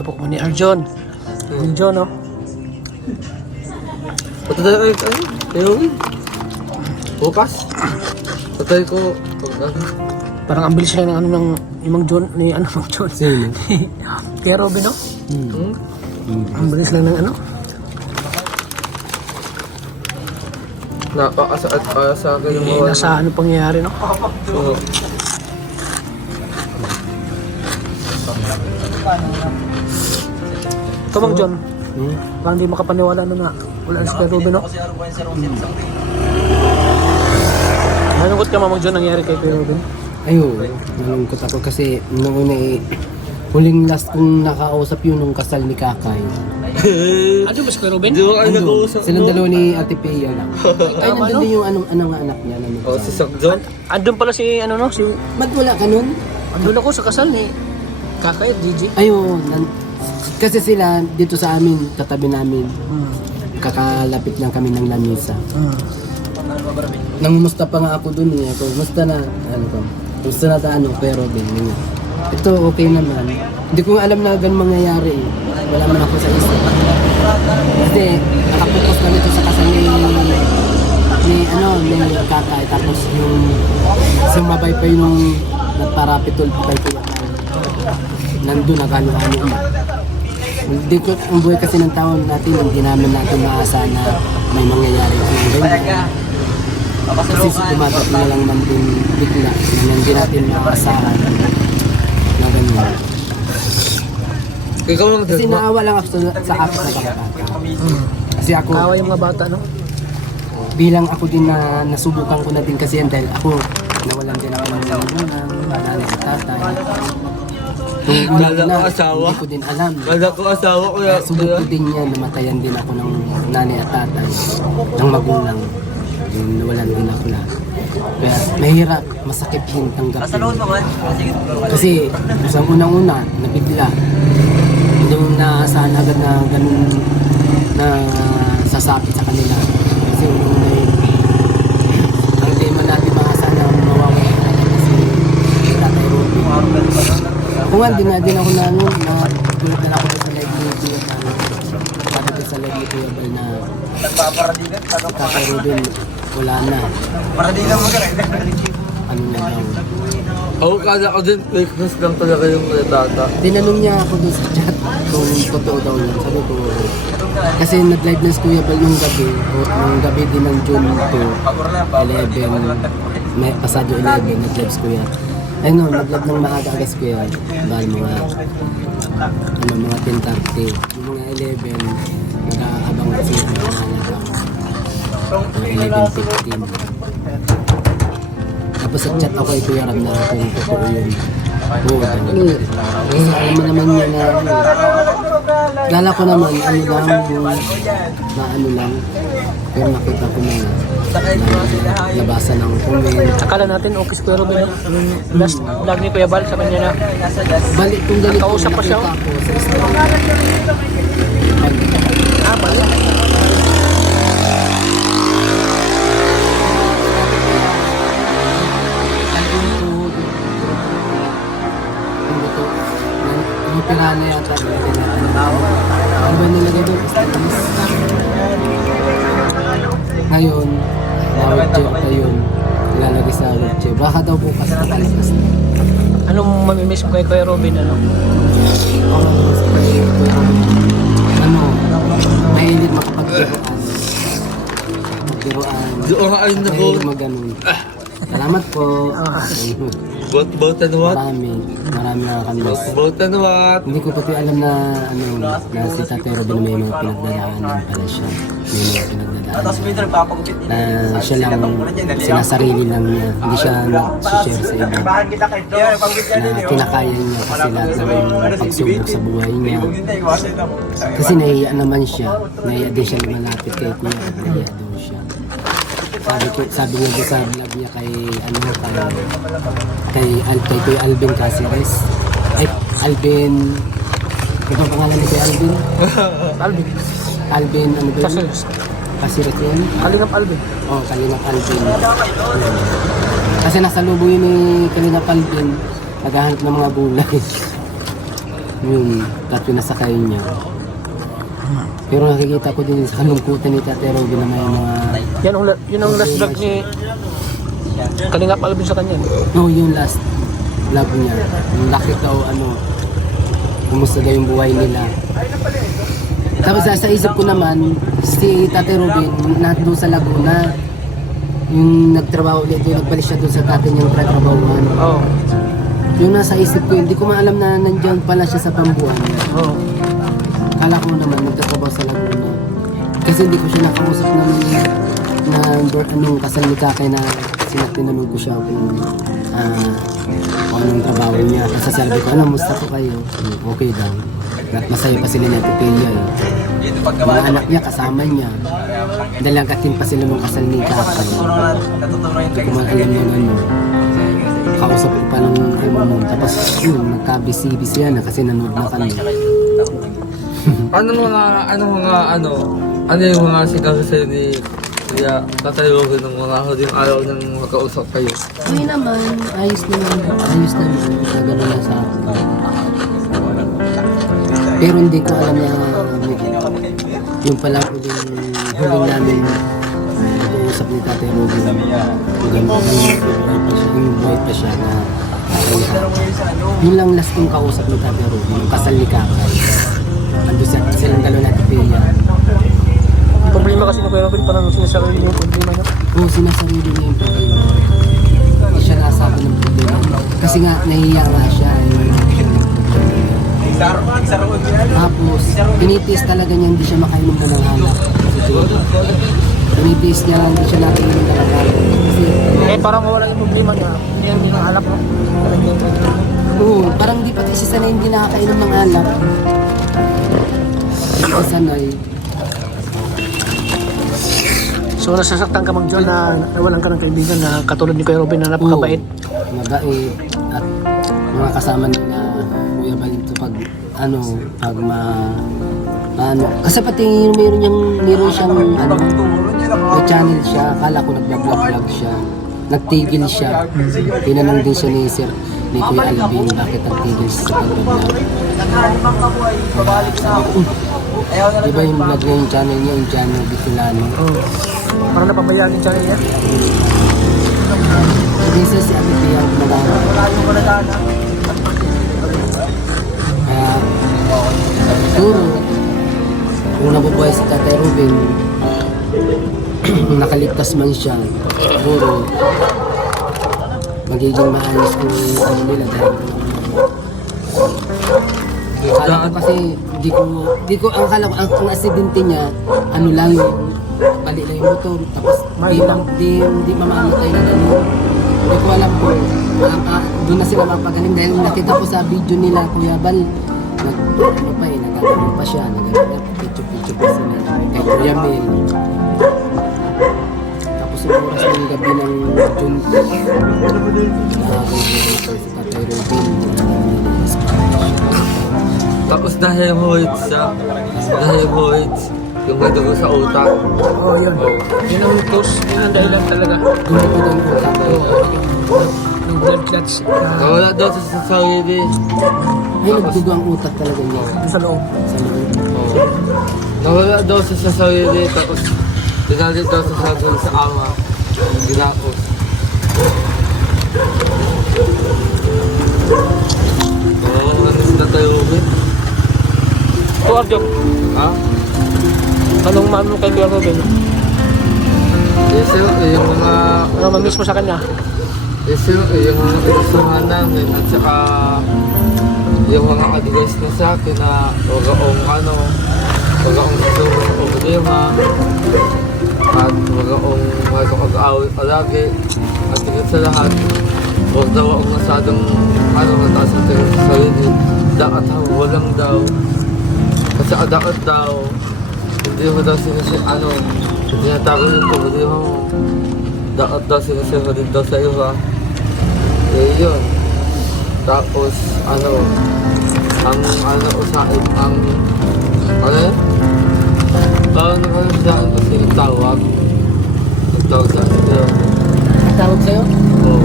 Ito po ni Arjon. Arjon, no? Patay tayo. Bukas. Patay ko. Parang ang bilis lang ng ano ng Mang John, ni ano Mang John. Sino? Kaya Robin, no? Ang bilis lang ng ano. Napakaasa ka yung mga... Nasa ano pangyayari, no? Oo. Ito Mang John. Parang hindi makapaniwala na wala na si Kuya Robin, no? Nalungkot ka Mang John nangyari kay Kuya Robin? Ayun, nalungkot ako kasi nung una huling last kong nakausap yun nung kasal ni Kakay. Ano ba si Kuya Robin? Di ba kayo nag-uusap Silang dalawa ni Ate Pea lang. Ay, Tama, nandun no? din yung anong anak niya. Oh, si Sakjon. Andun pala si ano, no? Si Ba't wala ka nun? andun ako sa kasal ni Kakay at Gigi. Ayun, kasi sila dito sa amin, katabi namin, kakalapit lang kami ng lamisa. Nangumusta pa nga ako dun eh. Ako, musta na, ano ko, musta na taano, pero din. Ito, okay naman. Hindi ko nga alam na ganun mangyayari eh. Wala man ako sa isip. Kasi, nakapokus na nito sa kasal ni Kakay. Tapos yung sumabay pa yung nagparapitol pa kayo. Nandun, nakano-ano na. Hindi ko, ang buhay kasi ng taon natin, hindi namin natin maasa na may mangyayari kung ganyan. Kasi dumadating na lang man din bigla na hindi natin maasahan na ganyan. Ikaw lang Kasi naawa lang ako sa akin na bata. Kasi ako, Kawa yung mga bata, no? bilang ako din na nasubukan ko na din kasi yan dahil ako nawalan din ako ng magulang, nanay at tatay. Kung Kala ko asawa. hindi ko din alam. Kala ko asawa ko Kaya subok ko din yan, namatayan din ako ng nanay at tatay, ng magulang. Yung nawalan din ako na. Kaya mahirap, masakit yung tanggapin. Kasi sa unang-una, nabigla. Hindi mo naasahan agad na ganun na sasapit sa kanila. Kasi unang-una yun, ang di man natin maasahan na mawawala na kasi Tatay Robin. Ako nga, di na din ako na ano, na ako sa live ni Kuya Bal. Sabi ko sa live ni Kuya Bal na si Tatay Robin, wala na. Ano na daw. Ako kala ko din, fake news lang talaga yung tata. Tinanong niya ako doon sa chat kung totoo daw yun. Sabi ko, kasi nag-live na si Kuya Bal nung gabi, o nung gabi din ng June 2, 11, may pasado 11, nag-live si Kuya. Ay no, nag-live ng maaga agad si Kuya Bal, mga 10:30. Yung mga 11, nag-aabang kasi ang mga 11:15. Tapos sa chat ako kay Kuya Ram na kung totoo yun. Oo, kasi alam mo naman yun na gala ko naman, ano lang, yung na ano lang. Pero nakita ko na labasan ng comment. Akala natin okay si Kuya Robin, no? Yung last vlog ni Kuya Bal sa kanya na Balik kung ganito, Nakausap pa siya, nakita ko sa Instagram. balik. Yung pirana yata nilagay natin. Ano ba nilagay doon? Stainless. Ngayon, na-webche pa yun. Nilalagay sa webche. Baka daw bukas nakalabas na. Anong mamimiss mo kay Kuya Robin, ano? Ano, mahilig makapagbiruan. Magbiruan. Doon ay nako. Mahilig maganon. Salamat po. Bautan what? Marami na kami. Bautan what? Hindi ko pati alam na ano na si Tatay Robin may mga pinagdadaanan pala siya. May mga pinagdadaanan. Na siya lang sinasarili lang niya. Hindi siya nag-share sa iba. Na kinakaya niya kasi lahat ng pagsubok sa buhay niya. Kasi nahiya naman siya. Nahiya din siya lumalapit kay Kuya. Nahiya daw siya. Sabi niya doon sa vlog niya kay Kuya Alvin Caceres. Ay, Alvin. Ito ang pangalan ni Kuya Alvin? Alvin. Alvin, ano ba yun? Caceres yun? Kalingap Alvin. Oo, Kalingap Alvin. Kasi nasa lubo yun ni Kalingap Alvin. Naghahanap ng mga bulay. Yung tatlo na sakay niya. Pero nakikita ko din sa kalungkutan ni Tate Robin na may mga... Yun ang last vlog ni Kalingap Alvin sa kanya. No, yung last vlog niya. Yung laki daw kumusta daw yung buhay nila. Tapos sa isip ko naman, si Tate Robin doon sa Laguna, yung nagtrabaho ulit doon, nagbalik siya doon sa tate niyang trabahuan. Oo. Yung nasa isip ko, hindi ko maalam na nandiyan pala siya sa Pambuan. Oo. Kala ko naman nagtatrabaho sa Laguna. Kasi hindi ko siya nakausap nung kasal ni Kakay na tinanong ko siya kung anong trabaho niya. Kasi sabi ko, musta po kayo? Okay daw. At masaya pa sila ni Ate Pia. Mga anak niya, kasama niya. Dalagatin pa sila nung kasal ni Kakay. Hindi ko man alam yung kausap ko pa ng tapos yun, nagka-busy-busy yan kasi nanood na kami. Ano yung mga sigaw sa'yo ni Kuya Tatayo ng mga huling araw nang magkausap kayo? Hindi naman, ayos naman, gano'n na sa akin. Pero hindi ko alam na yung pala huling namin nag-uusap ni Tate Robin. Yung buhay pa siya na yun lang last kong kausap ni Tate Robin, yung kasal ni Kakay. Ando silang dalawa natin Pia. Yung problema kasi na Kuya Robin, parang sinasarili yung problema niya. Oo, sinasarili niya yung problema. Hindi siya nasabi ng problema. Kasi nga, nahiya nga siya. Tapos, pinitiis talaga niya hindi siya makainom na ng alak. Pinitiis niya hindi siya nakainom na ng alak. Kasi, Parang wala yung problema niya. Hindi ang alak mo. oo, parang di pati siya sanay hindi nakakainom ng alak. Hindi siya sanay. So nasasaktan ka mag-John na nawalan ka ng kaibigan na katulad ni Kuya Robin na napakabait. Oo, mabait. At mga kasama niya na Kuya Balito pag kasi pati meron siyang may channel siya, akala ko nagbablog siya, nagtigil siya. Tinanong din siya ni Kuya Alvin bakit nagtigil siya sa pagbablog. Sabi ko, di ba yung vlog niya, yung channel niya, yung channel Bicolano? Oo. Parang napabayaan yung channel niya. Hindi siya si Ate Pia gumagawa. Kaya, siguro, kung nabubuhay si Tatay Robin, nakaligtas man siya, siguro, magiging maayos kung nila dahil akala ko kasi di ko ang akala ko ang aksidente niya lang yung bali na yung motor tapos di mamamatay na gano'n. Hindi ko alam po doon na sila mapagaling dahil nakita ko sa video nila Kuya Bal nagagano pa siya picture pa sila kay Kuya Mel. Tapos yung oras ng gabi ng June si Tatay Robin Tapos na-hemorrhage siya. Na-hemorrhage. Yung may dugo sa utak. Oo, yun. Yun ang cause, yun ang dahilan talaga. gumito daw yung utak. Yung blood clots. Nawala daw sa sarili. Ay, nagdugo ang utak talaga niya Sa loob. sa loob. Oo. Nawala daw sa sarili. Tapos dinalit daw sa sarili sa ama. Ginakos. Oo, ano si Tatay Robin? O, Arjok, Ha? anong maano kay Kuya Robin? Yes, sir. Yung mga... Ano mamiss mo sa kanya? Yes, sir. Yung mga pinasuhan namin. At saka... Yung mga advice na sa akin na huwag akong susunod o problema. At huwag akong mag-awit palagi. At higit sa lahat, huwag daw akong masyadong mataas ang tingin sa sarili. Dapat walang daw. Kasi dapat daw, hindi mo daw tinatago yung problema mo. Dapat daw sinasabi daw sa iba. Eh yun. Tapos, usahin, yun? Parang sa akin kasi nagtawag sa akin. Tawag sa'yo? Oo.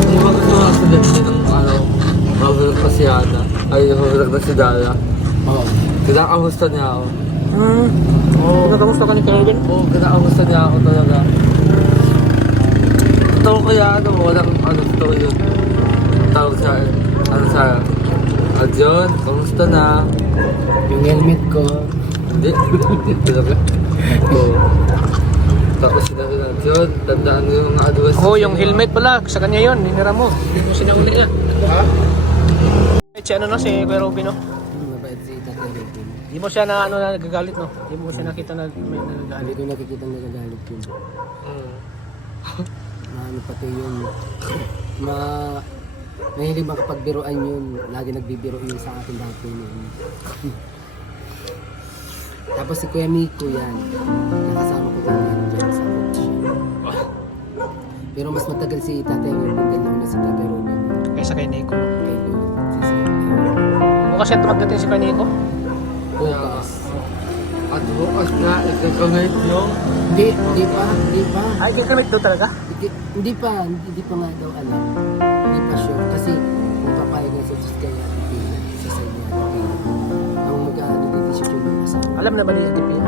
Hindi ba gusto mga sabihin ng mabulok kasi yana? Ay, humilag na si Dala. Oo. Kinakamusta niya ako. Oo. Kamusta ka ni Kuya Robin? Oo, kinakamusta niya ako talaga. Totoo kaya walang totoo yun. Tawag sa Adyon, kamusta na? Yung helmet ko. Hindi talaga. Oo. Tapos sinabi na, Adyon, tandaan mo yung mga advice. Oo, yung helmet pala. Sa kanya yun. Hinira mo. Yung sinauli na. Ha? Si ano no, si Kuya Robin no? Mabait si Tatay Robin. Di mo siya na ano na nagagalit no? Di mo siya nakita na may Hindi nagagalit. ko nakikita nagagalit yun. Ano pati yung mahilig makapagbiroan yun. Lagi nagbibiro yun sa akin dati yun. Tapos si Kuya Miko yan. Nakasama ko din dyan sa production. Pero mas matagal si Tatay Robin dahil lang na si Tatay Robin. Kaysa kay Nico no? Kay Kuya. Bukas siya tumagdating si Kuya Nico? Bukas. At bukas na, ikakamit yung Hindi pa. Ay, kakamit daw talaga? Hindi pa nga daw alam. Hindi pa sure. Kasi mapapayag na sa Diyos kaya sa side niya. Ang mag-ano dito si Junior kasama. Alam na ba ni Edip yun?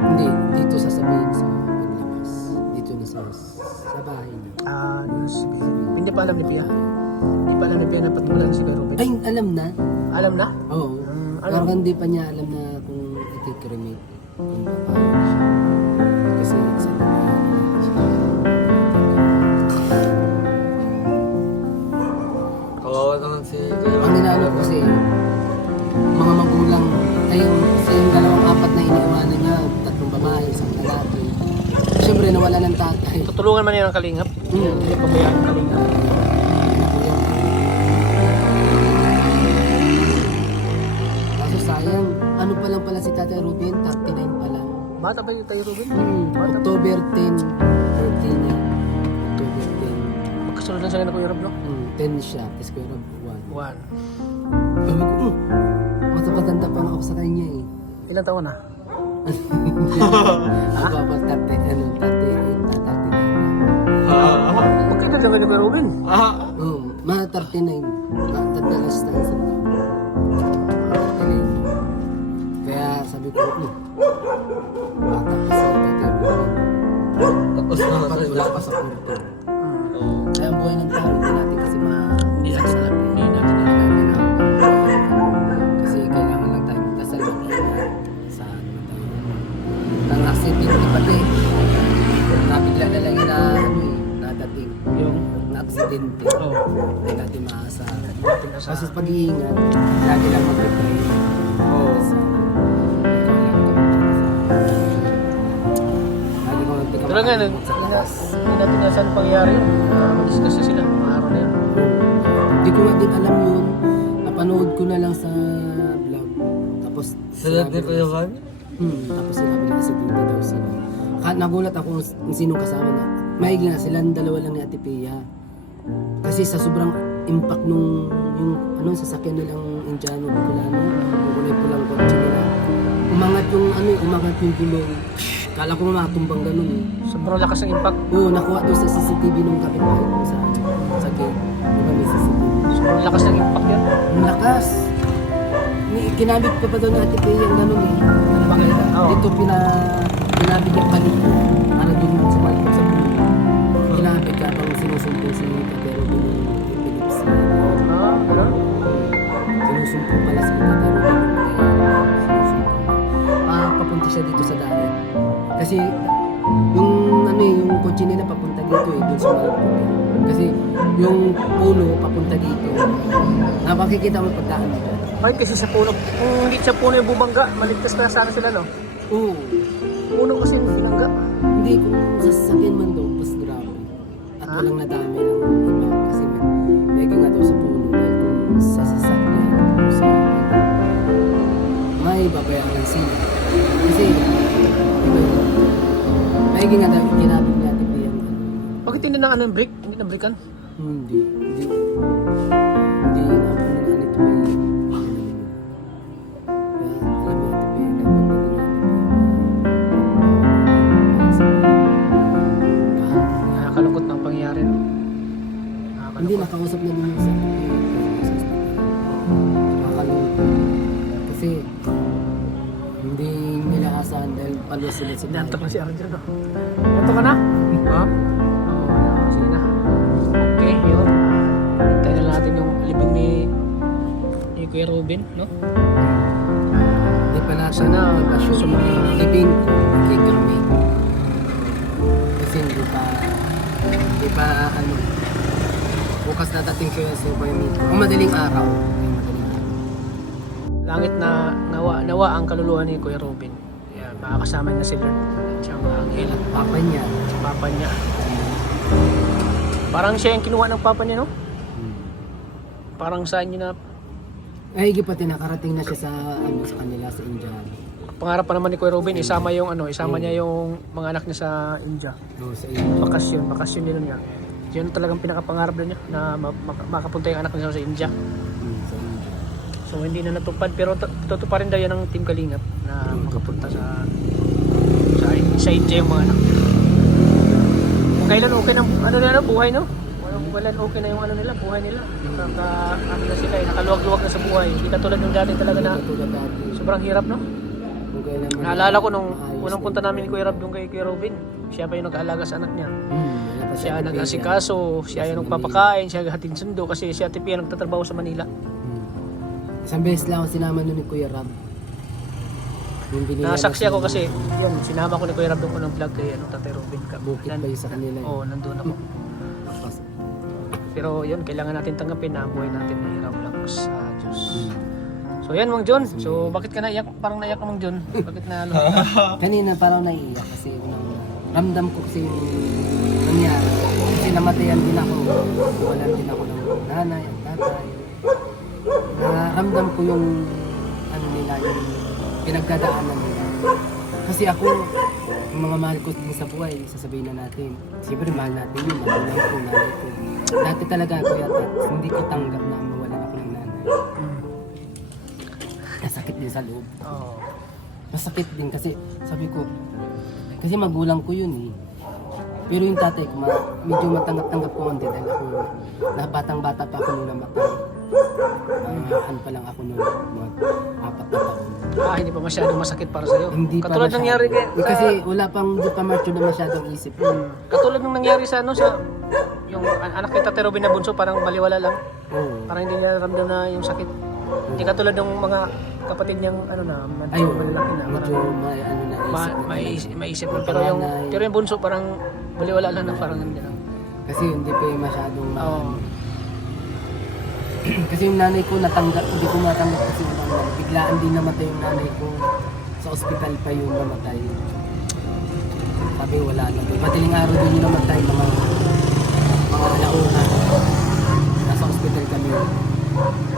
Hindi, dito sasabihin sa paglabas. Dito na sa bahay niya. Ah, hindi pa alam ni Pia. Hindi pa alam ni Pia na patulan si Kuya Robin. Ay, alam na. Alam na? Oo. Ano? Pero hindi pa niya alam na kung iti-cremate. Kung papayag siya. Kasi sa kawawa naman si ang inaano ko kasi mga magulang ay yung dalawang apat na iniiwanan niya, 3 babae, 1 lalaki. Siyempre nawala ng tatay. Tutulungan man niya ng kalingap. Hindi pabayaan ng kalingap. Kaso sayang, ano pa lang pala si Tatay Ruben, 39 pa lang. Bata ba yung tayo Robin? October 10, birthday niya. October Magkasunod lang sila na Kuya Rob, no? 10. 10 siya, tapos Kuya Rob 1. One. Sabi ko, mas matanda pa ako sa kanya eh. Ilang taon na? Ako pa 38 na 39. Magkakal lang kayo ni Kuya Robin. Mga 39. Tadalas na isang taon. Mga 39. Kaya sabi ko, bata pa sa Tatay Ruben. tapos na Dapat wala pa sa kurto. Kaya ang buhay ng tao, hindi natin kasi Hindi natin alam. Hindi natin alam. natin ang kasi kailangan lang tayo magdasal ng ingat sa ano tayo. Ang accident pati, nabigla na lang yung nadating. Yung, Na aksidente. oh, Hindi natin maasahan. natin na sa... Kasi pag-iingat, lagi lang mag-pray. Oo. Lagi ko lang Pero nga, hindi natin na saan pangyari yun. Mag-discuss na sila. Mga araw na yan. Hindi ko nga din alam yun. Napanood ko na lang sa vlog. Tapos Sila din kayo kan? Tapos sinabi na kasi dito daw sila. Nagulat ako kung sinong kasama na. Maigi nga sila, dalawa lang ni Ate Pia. Kasi sa sobrang impact nung yung sasakyan nilang Indiano, Bicolano, yung kulay pulang kotse nila. Umangat yung gulong. Kala ko nga tumbang ganun eh. Sobrang lakas ng impact. Oo, nakuha doon sa CCTV nung kapitbahay ko sa gate. Yung kami CCTV. Sobrang lakas ng impact yan. Ang lakas. Kinabit ko pa doon ni Ate Pia yung ganun eh. Bakit? Oo. Dito kinabit yung paliko. Para doon mo sa paliko sa puno. Kinabit ka pang sinusumpong si Tatay Robin yung epilepsy. Ano? Sinusumpong pala si Tatay Robin yung sinusumpong. Papunta siya dito sa dagat. Kasi yung kotse nila papunta dito eh, doon sa Malapit. Kasi yung puno papunta dito. Makikita mo pagdaan dito. Bakit kasi sa puno? Kung hindi sa puno yung bubangga, maligtas na sana sila, no? Oo. Puno kasi yung binangga. Hindi, kung sasakyan man daw, mas grabe. At walang nadami ng iba. Kasi may nga daw sa puno. Dahil kung sa sasakyan, kung sa may babayaran sila. Kasi, may nga daw, kinabit natin pa yung Bakit hindi na ano yung brake? Hindi na brakean? Hindi na ako nang anit pa yung kaya alam mo ito pa yung Nakakalungkot ng pangyayari, no? hindi nakausap na din sa Kasi hindi nila asahan dahil palo sila sa Nantok na si Arjun. No? Nantok ka na? Ha? Oo, sige na. Okay, yun. Hintayin na natin yung libing ni Kuya Robin, no? Hindi pa natin Sana ipasyon yung libing ko kay kami. Kasi hindi pa ano, bukas natating ko yung super meet. Kung madaling araw. Langit na nawa ang kaluluwa ni Kuya Robin. Yan, makakasama niya si Lord. At siya mga anghel. Papa niya. Si Papa niya. Parang siya yung kinuha ng Papa niya, no? Parang saan niya na Ay, higit pati nakarating na siya sa kanila sa India. pangarap pa naman ni Kuya Robin, isama niya yung mga anak niya sa India. No, sa India. Bakasyon nila niya. Yun talagang pinakapangarap na niya na makapunta yung anak niya sa India. Sa India. So hindi na natupad pero tutuparin daw yan ng Team Kalingap na makapunta sa India yung mga anak niya. Kung kailan okay na nila buhay, no? Kung kailan okay na yung buhay nila. Na sila, nakaluwag-luwag na sa buhay. Hindi katulad ng dati talaga na Katulad dati. sobrang hirap, no? Kung kailan mo Naalala ko nung maayos unang na- punta namin ni Kuya Rob doon kay Kuya Robin. Siya pa yung nag-aalaga sa anak niya. wala pa Siya sa nag-asikaso, siya yung nagpapakain, siya hatid sundo kasi si Ate Pia nagtatrabaho sa Manila. Isang beses lang ako sinama nun ni Kuya Rab. Yung binigyan Nasaksi na ako sila- kasi yun, sinama ko ni Kuya Rob doon ko ng vlog kay Tatay Robin. Bukid pa yun sa kanila. Oo, nandun ako. Tapos, Pero yun, kailangan natin tanggapin na ang buhay natin na hirap lang sa Diyos. So yan, Mang John. So bakit ka naiyak? Parang naiyak ka, Mang John. Bakit na kanina parang naiiyak kasi ramdam ko kasi yung nangyari. Kasi namatayan din ako. Walan din ako ng nanay at tatay. Naramdam ko yung nila, yung pinagdadaanan nila. Kasi ako, yung mga mahal ko din sa buhay, sasabihin na natin. Siyempre mahal natin yun, magulang ko, nanay ko. Dati talaga ako yata, hindi ko tanggap na mawalan ako ng nanay. Nasakit din sa loob. Oo. Masakit din kasi sabi ko, kasi magulang ko yun eh. Pero yung tatay ko, medyo matanggap-tanggap ko konti dahil ako, batang-bata pa ako nung namatay. Ano pa lang ako nung mga 4 na taon. Hindi pa masyadong masakit para sa'yo. Hindi pa Katulad masyado. nangyari Kasi wala pang, hindi pa mature na masyadong isip. Katulad nung nangyari sa yung anak ni Tatay Robin na bunso, parang baliwala lang. Oo. Parang hindi niya ramdam na yung sakit. Hindi katulad ng mga kapatid niyang medyo Ayun, malalaki na. medyo may ano na isip. Maisip mo. Pero yung bunso parang baliwala lang na parang hindi lang. Kasi hindi pa yung masyadong Oo. Kasi yung nanay ko natanggap, hindi ko matanggap kasi biglaan din namatay yung nanay ko. Sa ospital pa yung namatay. Sabi wala na. Madaling araw din yung namatay, mga alauna. Nasa ospital kami.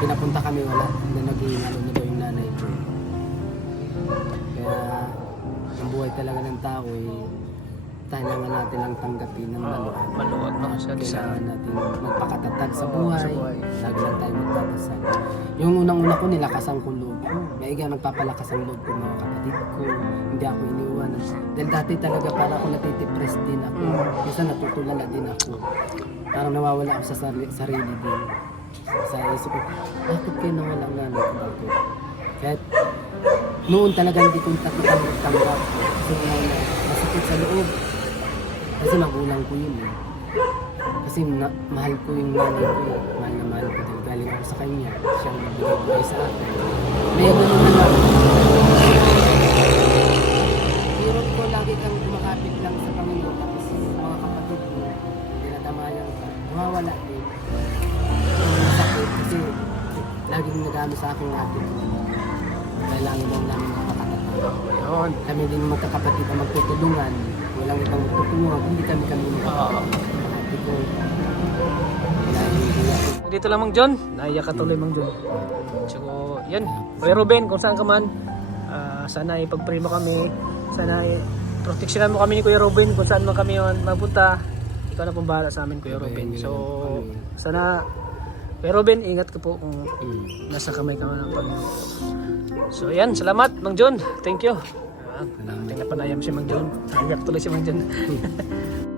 Pinapunta kami, wala. Nag-iinalo na daw yung nanay ko. Kaya ang buhay talaga ng tao kailangan natin lang tanggapin ng Maluwag, no? Kailangan natin magpakatatag sa buhay. sa buhay. Lagi lang tayo magpapasal. Yung unang-una ko, nilakasan ko loob ko. Maiga nagpapalakas ang loob ko mga kapatid ko. Hindi ako iniwanan. Dahil dati talaga para ako natitipress din ako. Minsan natutulala din ako. Parang nawawala ako sa sarili din. Sa isip ko, bakit kayo nawala ang nanay ko? Bakit? Kahit noon talaga hindi ko tanggap. Kasi masakit sa loob. Kasi magulang ko yun eh. Kasi mahal ko yung nanay ko eh. Mahal na mahal ko dahil galing ako sa kanya. Siya ang nagbigay sa akin. Meron naman lang. Hirap ko lagi kang kumakapit lang sa Panginoon. Tapos mga kapatid ko, dinadamayan ka. Mawawala din. Masakit kasi laging nag-ano sa akin ate ko. Kailangan lang namin makakatatag. Yun. Kami din magkakapatid ang magtutulungan. Walang ibang magtutulungan, hindi kami ate ko. Dito lang, Mang John. Naiyak ka tuloy, Mang John. So, yan. Kuya Ruben, kung saan ka man, sana ipag-pray mo kami. Sana proteksyonan mo kami ni Kuya Ruben kung saan man kami mapunta. Ikaw na pong bahala sa amin, Kuya Ruben. So, sana, Kuya Ruben, ingat ka po kung nasa kamay ka ng Panginoon. So, yan. Salamat, Mang John. Thank you. Tingnan pa na si Mang John. Naiyak tuloy si Mang John.